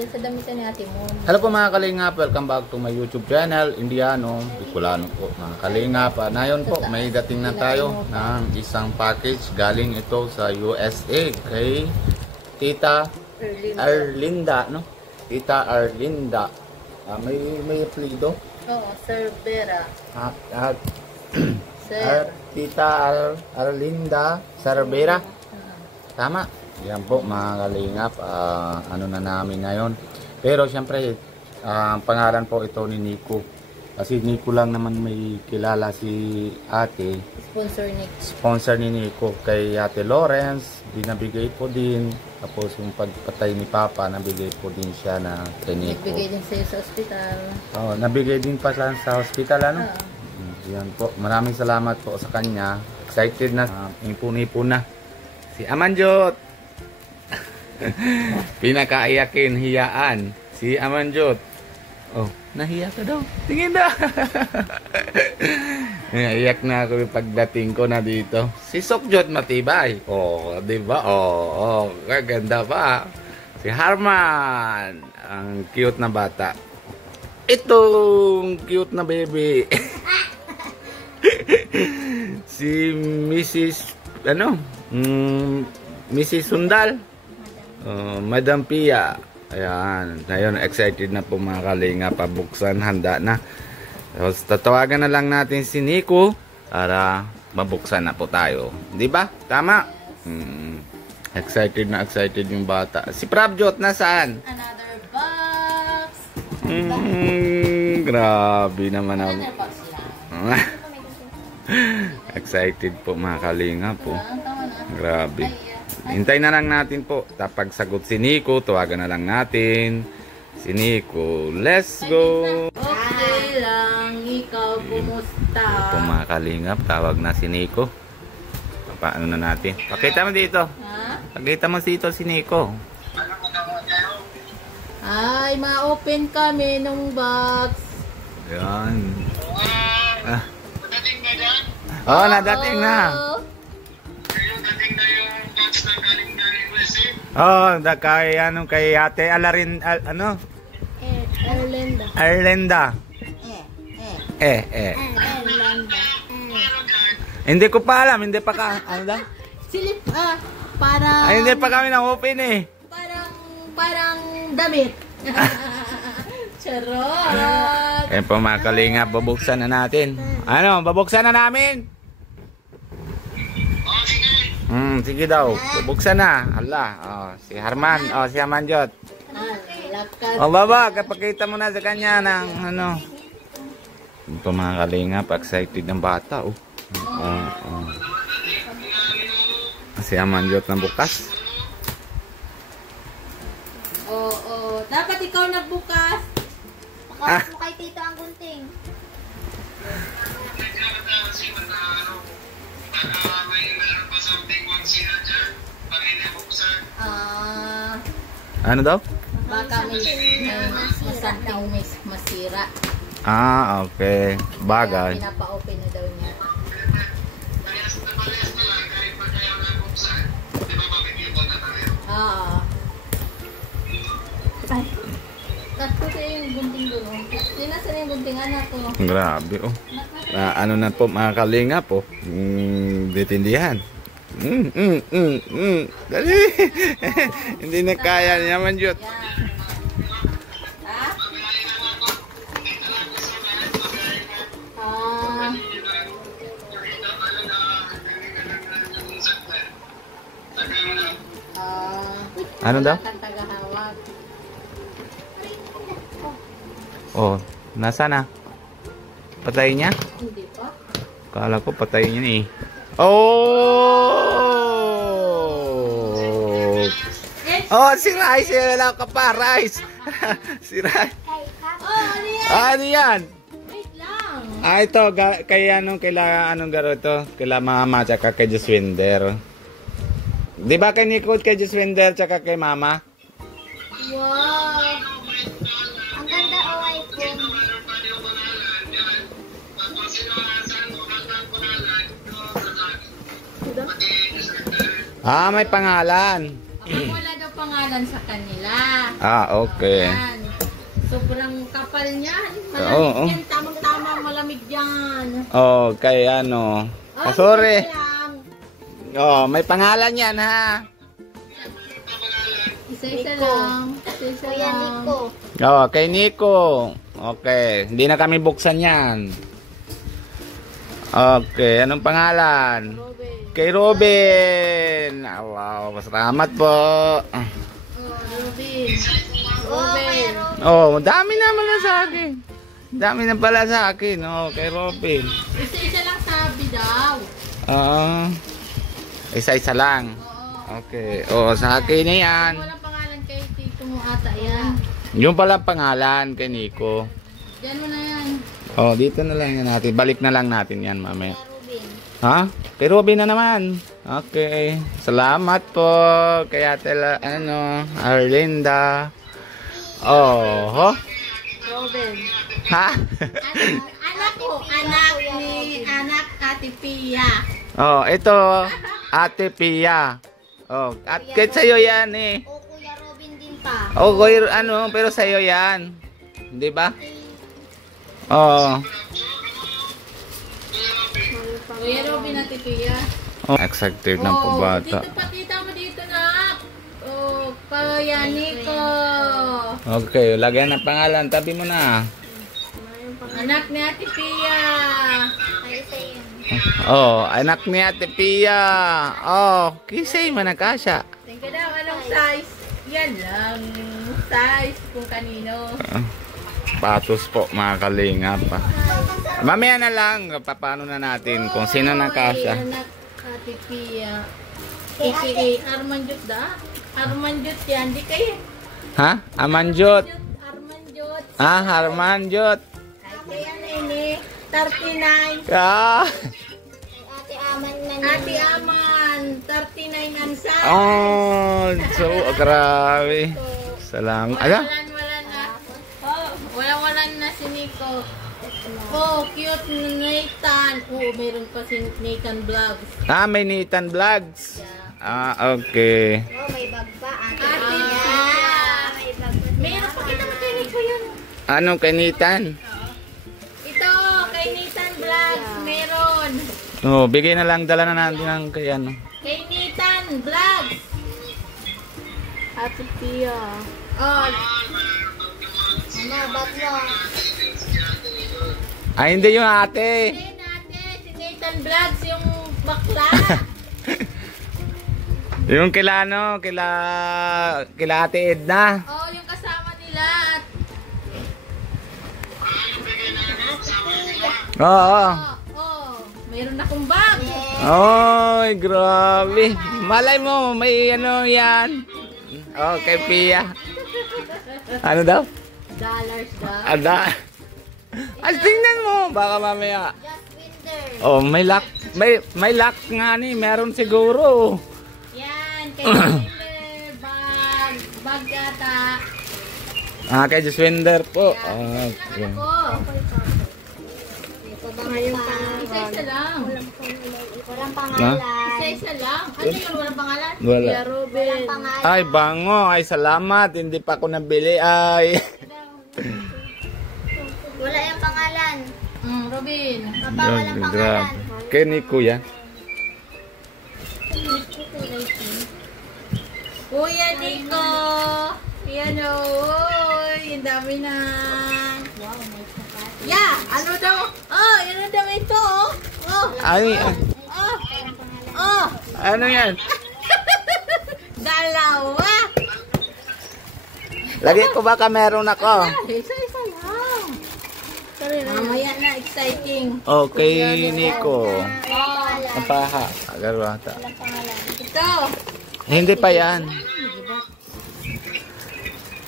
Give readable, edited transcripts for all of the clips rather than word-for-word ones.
Diyan sa damitan ni Ate Mon. Hello po mga kalingap, welcome back to my YouTube channel, Indiano, Bicolano po mga kalingap. Ngayon po, may dating na tayo ng isang package galing ito sa USA kay Tita Arlinda, no? Tita Arlinda. May apelido? Oo, Sir Vera. Sir. Tita Arlinda Cervera. Tama. Yan po mga kalingap, ano na namin ngayon. Pero siyempre, pangalan po ito ni Nico. Kasi Nico lang naman may kilala si ate. Sponsor ni Nico. Kay Ate Lawrence, dinabigay po din. Tapos yung pagpatay ni Papa, nabigay po din siya na kay Nico. Nabigay din sa'yo sa ospital. Oo, nabigay din pa sa hospital, ano? Yan po. Maraming salamat po sa kanya. Excited na. Ipon-ipon na. Si Amanjot. Pinakaiyakin, hiyaan. Si Amanjot. Oh, nahiya ka daw. Tingin na. Iyak na ako yung pagdating ko na dito. Si Sokjot matibay. Oh, di ba? Oh, kaganda pa. Si Harman. Ang cute na bata. Itong cute na baby. Si Mrs. Mrs. Sundal. Madam Pia. Ayan. Ngayon, excited na po mga kalinga. Pabuksan, handa na. Tapos, tatawagan na lang natin si Nico para mabuksan na po tayo. Di ba? Tama? Excited na excited yung bata. Si Prabjot, nasaan? Another box. Grabe naman ako. Excited po mga kalinga po. Grabe. Hintay na lang natin po. Tapag sagot si Nico, tawagan na lang natin si Nico. Let's go! Okay lang, ikaw kumusta? Po mga kalingap, tawag na si Nico. Paano na natin? Pakita mo dito. Pakita mo dito si Nico. Ay, ma-open kami nung box. Ayan. Nadating na dyan? Oo, nadating na. Oh, kay Ate Arlinda. Arlinda. Arlinda. Hindi ko pa alam, hindi pa ka, ano daw? Silip, parang... Ay, hindi pa kami na-open eh. Parang damit. Charot. Eh po mga kalinga, babuksan na natin. Ano, babuksan na namin? Sige daw. Bubuksan na. Hala. Si Harman. Si Amanjot. Baba. Kapakita mo na sa kanya ng ano. Ito mga kalingap. Excited ng bata. Si Amanjot na bukas. Oo. Dapat ikaw nagbukas. Makakas mo kay Tito ang gunting. Ano daw? Baka may something masira. Okay. Bagay. Kaya pinapa-open na daw niya. Ay. Tatlo yung gunting doon. Sinasan yung gunting anak ko. Grabe ano na po mga kalinga po. Ditindihan. Dali. Hindi na kaya niya Manjot. Ano daw? Oh, nasa na? Patay niya? Hindi pa. Kala ko patay niya eh. Oh, si Rice, wala ka pa, Rice. Si Rice. Ano yan? Wait lang. Ito, kay anong garo ito? Kila mama, tsaka kay Juswinder. Di ba kay Nico, kay Juswinder, tsaka kay mama? Wow! Ang ganda o iPhone. May pangalan. Wala daw pangalan. pangalan sa kanila. Ah, okay. Yan. Sobrang kapal niyan. Oo. Malamig yan. Tamang-tama malamig yan. Oh, kay ano. Ah, Sorry. isa lang. Oh, may pangalan yan ha. Isa-isa Nico. lang. Isa-isa Kuya lang. Nico. Oh, kay Nico. Okay, hindi na kami buksan yan. Okay, anong pangalan? Robin. Kay Robin. Ah, wow, salamat po. Oh, Robin. Oh, Kuya Robin. Robin. Oh, dami naman na sa akin. Dami na pala sa akin. Oh, kay Robin. Isa-isa lang sabi daw. Oo. Isa-isa lang. Oo. Okay. Oh, sa akin na yan. Walang pangalan kay tito mo ata yan. Yung pala pangalan kay Nico. Diyan mo na yan. Oh, dito na lang yan natin. Balik na lang natin yan mamaya. Kuya Robin. Ha? Kay Robin na naman. Okay. Salamat po kay Ate Arlinda. Oh, ho? Robin. Ha? Anak ko. Anak Ate Pia. Oh, ito Ate Pia. Oh, at kahit sa'yo yan eh. O Kuya Robin din pa. Oh, ano, pero sa'yo yan. Di ba? Oh. Kuya Robin Ate Pia. Oh, excited ng pabata. Dito patita mo dito na. Oh, Kuya Nico. Okay, lagyan ng pangalan. Tabi mo na. Anak ni Ate Pia. Ay, isa yun. Oh, anak ni Ate Pia. Oh, kisay man kasya. Tingnan daw, anong size? Yan lang. Size kung kanino. Patos po mga kalingap. Mamaya na lang, paano na natin kung sino na kasya. Anak Ate Pia. AKA Armanjot da. Armanjot yan. Di kayo. Ha? Amanjot. Armanjot. Ah, Harmanjot. Kaya na ini. 39. Ah. Ate Aman na Ate Aman. 39 ang size. Oh, so grabe. Salamat. Ala? Wala na. Oh, wala na si Nico. Oh, cute na Nathan. Oh, meron pa si Nathan Vlogs. Ah, may Nathan Vlogs. Yeah. Ah, okay. Oh, may bag pa. Ate Ate Pia. Pia. May bag pa. Meron pa kita mo kay Nico yun. Ano kay Nathan? Ito, kay Nathan Vlogs. Meron. Oh, bigay na lang, dala na natin ng kay ano. Kay Nathan Vlogs. Ate Pia. Oh, Mama, bag mo. Ay, hindi yung ate. hindi natin. Si Nathan Vlogs yung bakla. Yung kila ano, kila ate Edna. Oh, yung kasama nila. Oo. Oh, mayroon akong bag. Oy, grabe. Malay mo, may ano yan. Okay, Pia. Ano daw? Dollars daw. Ada. Ay, tingnan mo. Baka mamaya. Just Winder. Oh, may lock. May lock nga ni. Meron siguro. Yan, kay Taylor, bag. Bag yata. Ah, kay Jaswinder po. Yan. Okay. Ako. Ito ba ngayon pa? Isa-isa lang. Walang pangalan. Isa-isa lang. Ano yun? Walang pangalan? Wala. Kuya Robin. Walang pangalan. Ay, bango. Ay, salamat. Hindi pa ako nabili. Ay. Wala yung pangalan. Robin. Papa, walang pangalan. Kay ni Kuya. Kuya Nico. Yan o. Uy, ang dami na. Wow, may sapat. Yeah, ano daw? Oh, ano daw ito? Oh. Oh. Ay, Oh. Oh. ano yan? Dalawa. Lagi ko baka meron ako. Isa-isa lang. Mamaya na, exciting. Okay, Nico. Oh. Kapaha. Agarwata. Walang pangalan. Ito. Hindi pa yan.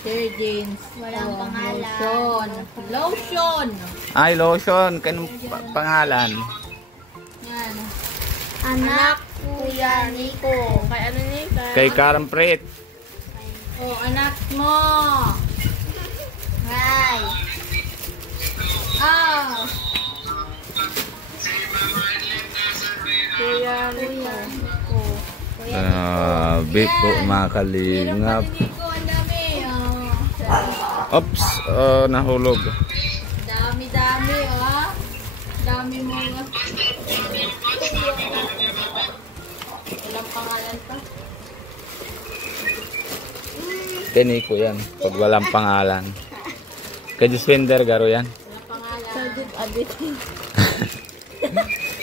Detergents. Walang pangalan. Lotion. Lotion. Ay, lotion. Kanong pangalan? Yan. Anak, Kuya Nico. Kay ano ni? Kay Karen Prit. Oh, anak mo. Hi. Ah. Kuya Kuya Nico. Grabe po mga Meron kalingap. pa si Nico, ang dami. Oh. Oops, nahulog. Dami, oh. Dami mo. Ilang pangalan pa? Kay Nico yan, pag walang pangalan. Kay Diswender, garo yan. Ilang pangalan? Adit.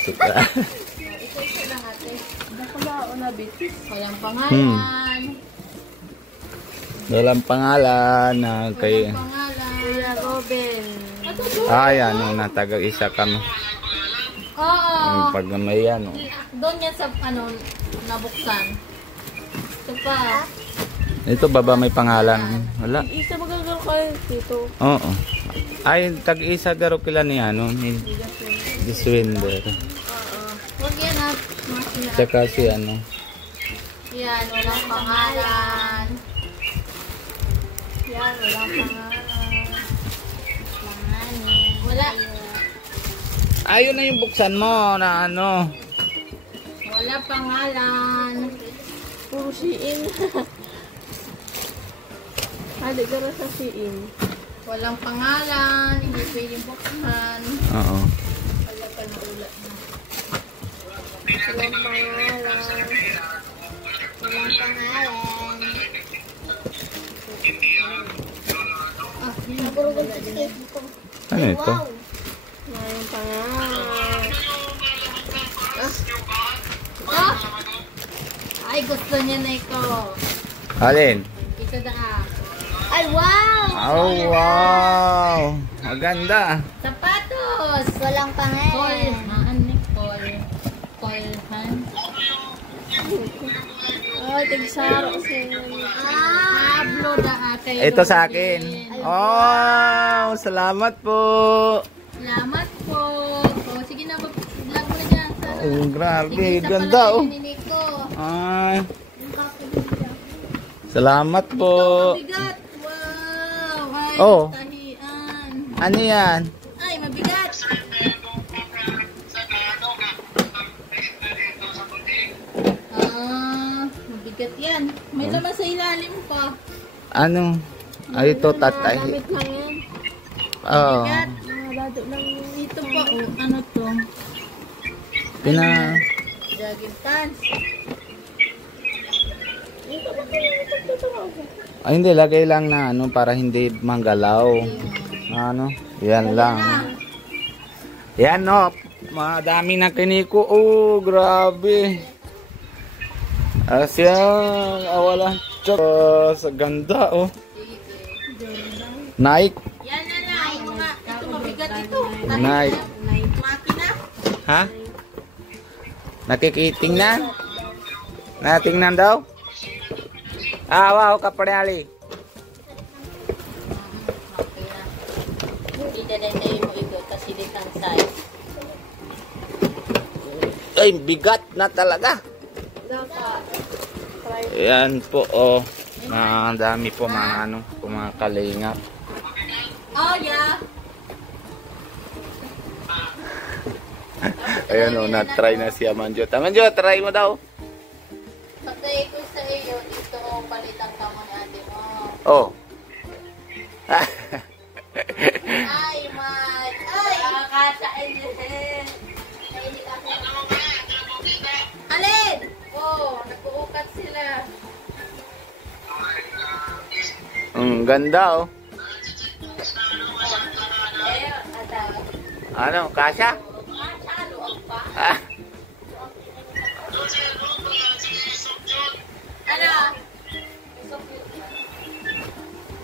Suka. Isa lang ate. Walang pangalan. Walang pangalan na kay... Walang pangalan. Kuya Robin. Yan, natag-isa kami. Oo. Pag may yan, Doon yan sa nabuksan. Ito pa. Ito baba may pangalan. Wala. Isa magagawa kayo dito. Oo. Ay, tag-isa garo kila ni ni Diswender. Huwag yan ha. Tsaka si Yan, walang pangalan. Yan, walang pangalan. Wala. Ayun na yung buksan mo na Wala pangalan. Puro siin. Hali ka na sa siin. Walang pangalan. Hindi pwedeng buksan. Oo. Wala pa na ulat na. Walang pangalan. Walang pangalan. Nagurugod sa tape ko. Ano ito? Wow. Walang pangalan. Ah! Ay, gusto niya na ito. Alin? Ito na. Ay, wow. Oh, wow! Maganda. Sapatos! Walang pangalan. Kolhan. Ay, tigsaro siya. Pablo da ate. Ito sa akin. Oh, salamat po. Salamat po. O, sige na, vlog mo na dyan. Oh, grabe. Sige, isa Ganda, pala oh. ni Nico. Ay. Salamat po. Mabigat. Wow. Ay, Oh. tahian. Ano yan? Ay, mabigat. Mabigat yan. May laman sa ilalim pa. Ano? Ay, ito tatay. Damit lang yan. Oo. Mabigat. Lado lang yun. Ito pa, oh. Ano to? Jogging pants. Ay, hindi. Lagay lang na para hindi manggalaw. Yan lang. Yan, madami na kiniko. Oh, grabe. Asya, wala. Sa ganda, oh. Nike. Yan na lang. Ito mabigat ito. Nike. Makina. Ha? Nakikitingnan? Natingnan daw? Wow, kapadali. Idadantay mo ito kasi litang size. Ay, bigat na talaga. Ayan po, oh. Dami po mga kalingap. Oh, yeah. Ayan, na-try na si Amanjot. Amanjot, try mo daw. Pagtay ko sa iyo, dito palitan ka mo ni ate mo. Oh. Ay, Mike. Ay, nakakasain din. Alin? Oh, nag-uukat sila. Ganda, oh. Ayun, Ano, kasha? Ah. Ano?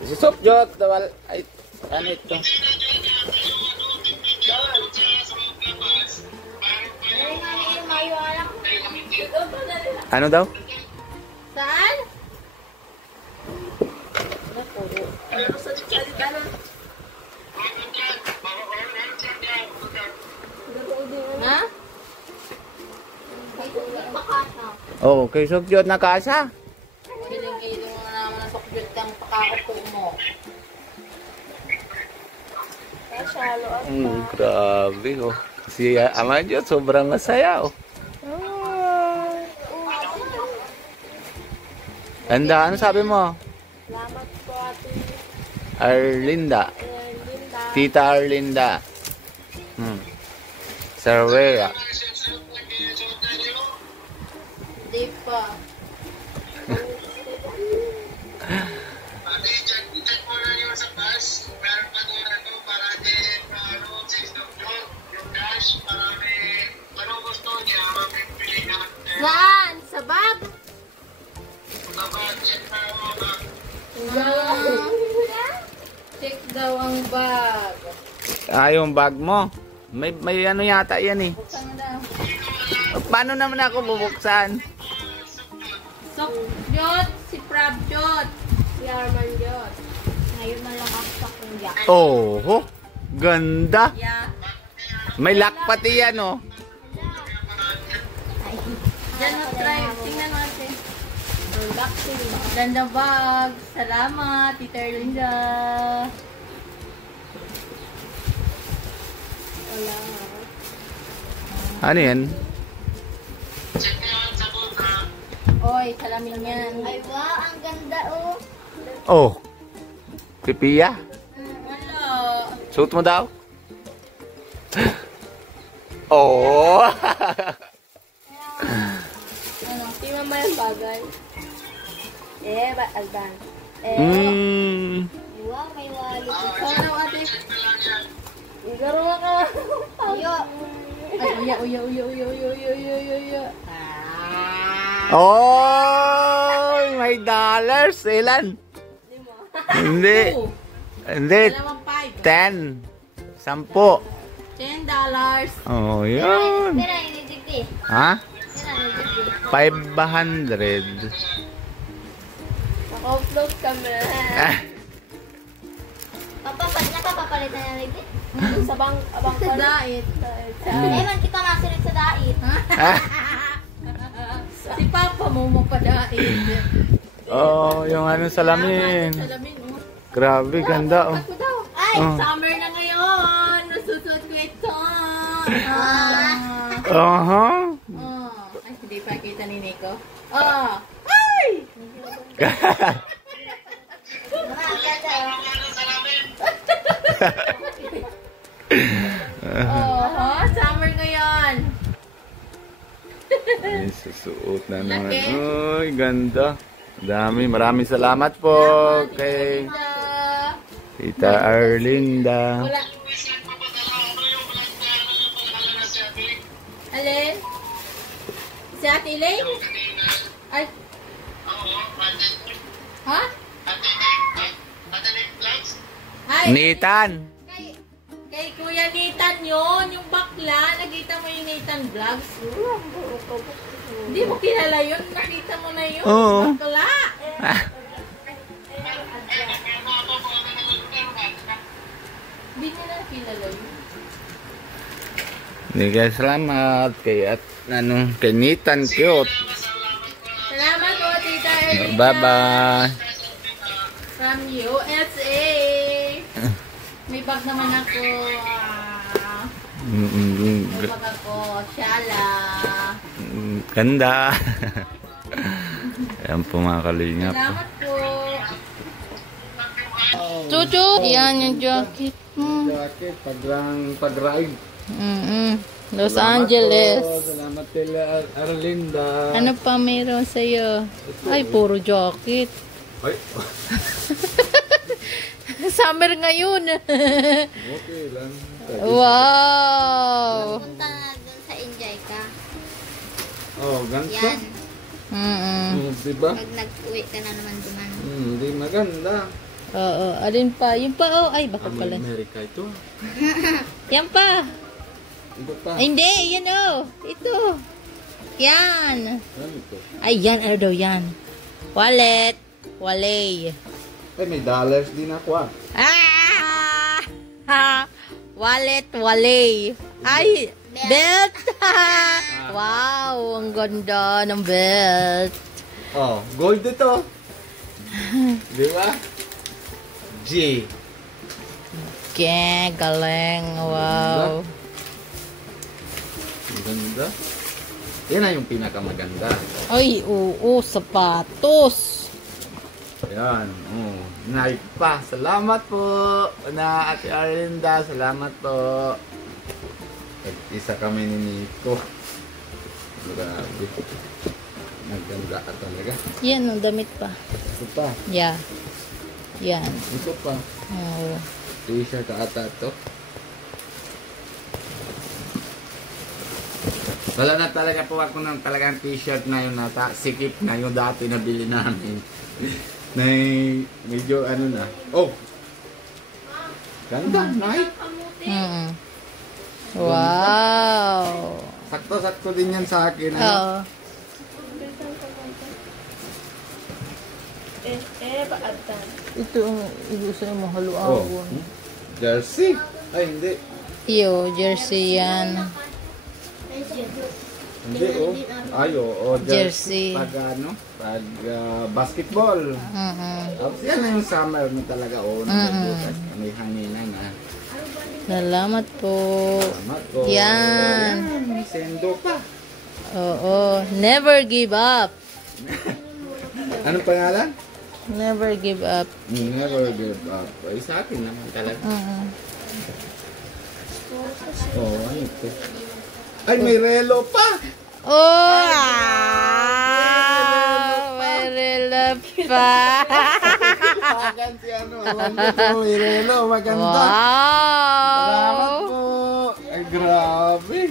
Si Sopjot, ay, ano ito? Ano daw? Saan? Ha? Oh, kay Sopjot na kasha. Giling-giling mo naman ang sukbit kang pakakupo mo. Grabe, oh. Si Amanjot, sobrang masaya, oh. Ganda, ano sabi mo? Salamat po, Ate Arlinda. Linda. Tita Arlinda. Cervera. Di pa. Check mo na yun sa bus. Meron pa doon para din yung cash para may anong gusto niya mapipili na. Saan? Sa bag? Check na mga Check daw ang bag. Yung bag mo. May ano yata yan eh. Buksan mo daw. Paano naman ako bubuksan? Sokjot, si Prabjot. Si Arman Diyos. Ngayon na lang ako sa kuya. Oh, ganda. Yeah. May lock pati yan oh. Diyan mo try. Tingnan natin. Unboxing. Ganda bag. Salamat, Tita Linda. Wala. Ano yan? check na yan sa bulsa. Oy, salamin yan. Ay, wow, ang ganda, oh. Oh. Pipiya. Hello. Suot mo daw. Oh. Ano? Tingnan mo yung bagay. Ba, Alban. Wow, may wallet. Ano, ate? Igaro ka. Yo. Ay, uya. Oh, may dollars. Ilan? Hindi. Oh, Hindi. 2.5. 10. 10. $10. Oh, yun. Pera, inidikti. Ha? Pera, inidikti. 500. Naka-upload kami. Napapalitan na rin. Sa abang Sa diet. Man, kita masunod sa dait. Si Papa mo mapadait. Oh, yung ano salamin. Salamin, oh. Grabe, ganda oh. Ako daw. Ay, Oh. summer na ngayon. Nasusuot ko ito. Uh-huh. Ay, hindi pa kita ni Nico. Ay! Mama, ang ganda, oh. Summer ngayon. Ay, susuot na naman. Laki. Uy, ganda. Dami. Maraming salamat po kay Tita Arlinda. Wala. Alin? Si Ate Elaine? Ay, ha? Ay, Nitan. kay Kuya Nathan yun, yung bakla. Nakita mo yung Nathan Vlogs? Hindi mo kilala yun. Nakita mo na yun. Oo. Bakla. Hindi mo na kilala yun. Hindi kaya salamat kay kay Nitan cute. Salamat po, Tita Erika. Bye-bye. From USA. May bag naman ako. May bag ako. Shala. Ganda. Ayan po mga kalingap. Salamat po. Chuchu. Yan yung jacket mo. Jacket, pag-ride. Los Angeles. Salamat kay Arlinda. Ano pa meron sa'yo? Ay, puro jacket. Ay, Summer ngayon. okay lang. Wow. Punta na dun sa Enjoy ka. Oh, ganito. Yan. Diba? Pag nag-uwi ka na naman duman. Hindi maganda. Oo, alin pa? Yung pa, oh. Ay, baka pala. Amerika ito. Yan pa. Ito pa. Ay, hindi, yan oh. Ito. Yan. Ano ito? Ay, yan, ano daw yan? Wallet. Walay. Ay, may dollars din ako ah. Ah! Ha! Wallet, walay. Ay, belt. Wow, ang ganda ng belt. Oh, gold ito. Di ba? G. Okay, galing. Wow. Ganda. Yan na yung pinakamaganda. Ay, oo, sapatos. Ayan. Oh. Nike pa. Salamat po. Na Ate Arlinda. Salamat po. Isa kami ni Nico. Grabe. Nagganda ka talaga. Yan, ang damit pa. Ito pa. Yeah. Yan. Ito pa. Oh. T-shirt ata ito. Wala na talaga po ako ng talagang t-shirt na yun nata. Sikip na yung dati na bili namin. Na medyo ano na. Oh! Ganda, Nike. Mm. Wow. Sakto-sakto din yan sa akin. Ano? Oo. Paatan. Ito ang gusto mo Oh. haluawon. Jersey. Ay, hindi. Iyo, jersey yan. Hindi, oh. Ay, oh. Jersey. Pag ano? Pag basketball. Tapos yan na yung summer na talaga. Oh, nagbukas. May hanginan na. Salamat po. Salamat po. Yan. May sendo pa. Oo. Never give up. Anong pangalan? Never give up. Never give up. Ay, sa akin naman talaga. Oh, ano ito? Ay, may relo pa! Oh! May relo pa. Magan si ano. May relo. Maganda. Salamat Wow! po. Ay, grabe.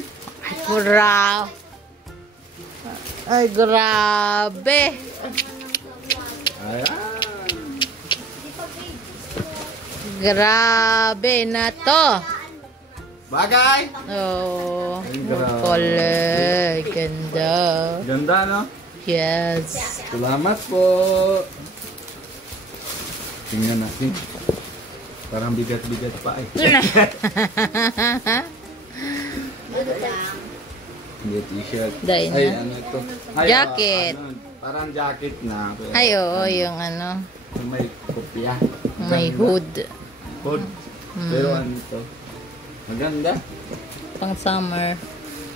Ay, grabe. Ayan. Grabe na to. Bagay! Oh. Ay, grabe. Kulay. Ganda. Ganda, no? Yes. Salamat po. Tingnan natin. Parang bigat-bigat pa eh. Hindi t-shirt. Dahil Ay, na. ano ito? Ay, Jacket. ano, parang jacket na. Pero, Ay, oo, yung ano, may kopya. may hood. Hood. Pero ano ito? Maganda. Pang summer.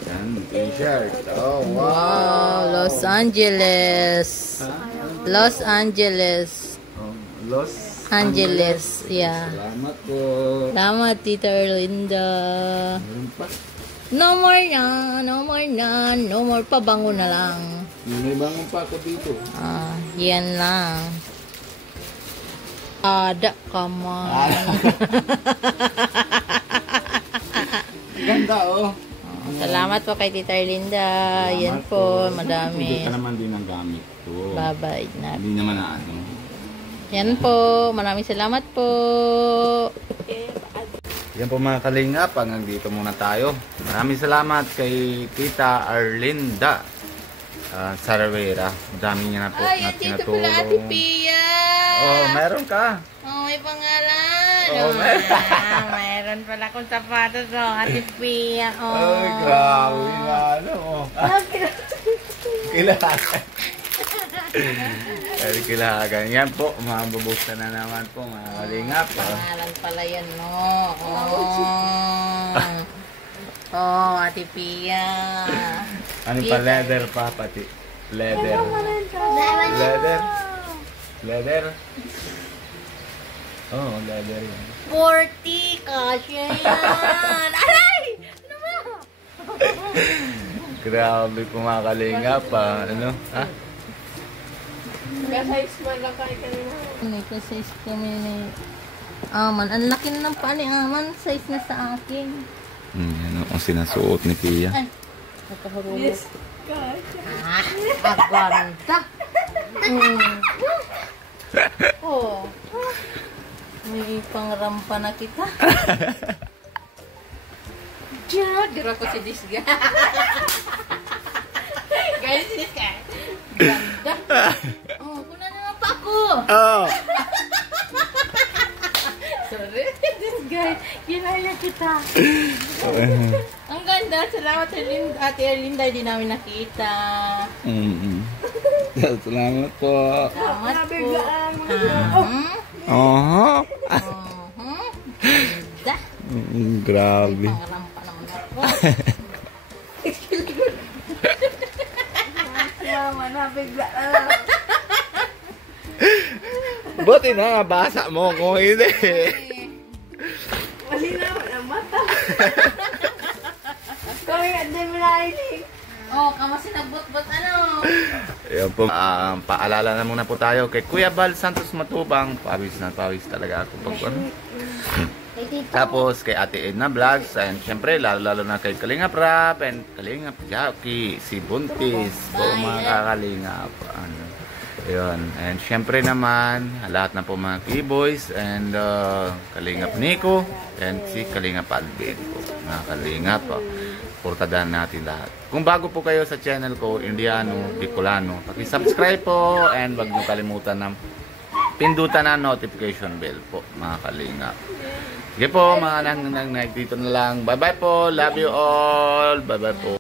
Yan, t-shirt. Oh, wow. Wow, Los Angeles. Ha? Los Angeles. Oh, Los Angeles, yeah. Salamat po. Salamat, Tita Erlinda. Meron pa. No more na, no more na, no more pabango na lang. May bangon pa ako dito. Yan lang. Ada ka man. Ganda, oh. Salamat po kay Tita Erlinda. Yan Salamat po, Hindi madami. ka naman din ang gamit ko. Bye-bye na. Hindi naman na ano. Yan po, maraming salamat po. Yan po mga kalingap, hanggang dito muna tayo. Maraming salamat kay Tita Arlinda Saravera. Dami niya na po Ay, na dito pala Ate tinutulong. Pia. Oh, meron ka. Oh, may pangalan. Oh, Mayroon pala akong sapatos. Oh, Ate Pia. Oh. Ay, grabe na ano. Oh. Kilahagan. Ay, kilahagan. Yan po, mabubuksan na naman po mga kalingap. Pangalan pala yan, no? Oh, Ate Pia. Ano pa, leather pa pati. Leather. Leather. Leather. Oh, leather yan. 40, kasya yan. Aray! Ano ba? Grabe po mga kalingap. Ano? Ha? Nag-size man lang kahit kanina. May size kami ni Aman. Ang laki na ng paa ni Aman. Size na sa akin. Ano ang sinasuot ni Pia? Ay, nakahulog. Yes, guys. Aganda. Oh. May pangrampa na kita. Diyan, dira ko si Disga. Guys, si Disga. Ganda. Oh, kuna naman pa ako. Oh! Sorry, this guy. Ginaya kita. Ang ganda. Salamat Ate Erlinda. Hindi namin nakita. Salamat po. Salamat po. Oh. Ganda. Grabe. Pangrampa naman ako. Mama, nabigla. Buti na, basa mo kung hindi. Malinaw ang mata. Kung hindi mo nainig. Oh, kamasi nagbot-bot ano. Ayan po, paalala na muna po tayo kay Kuya Bal Santos Matubang. Pawis na pawis talaga ako pag ano. Kay Tito. Tapos kay Ate Edna Vlogs, and syempre lalo na kay Kalingap Rap and Kalingap Jackie, si Buntis, po mga kakalingap. Ano. Ayun. And syempre naman, lahat na po mga Keyboys and Kalingap Nico and si Kalingap Alvin po. Mga kalingap po. Portadahan natin lahat. Kung bago po kayo sa channel ko, Indiano, Bicolano, paki-subscribe po and wag niyo kalimutan na pindutan na notification bell po, mga kalingap. Sige po, mga nang dito na lang. Bye-bye po. Love you all. Bye-bye po.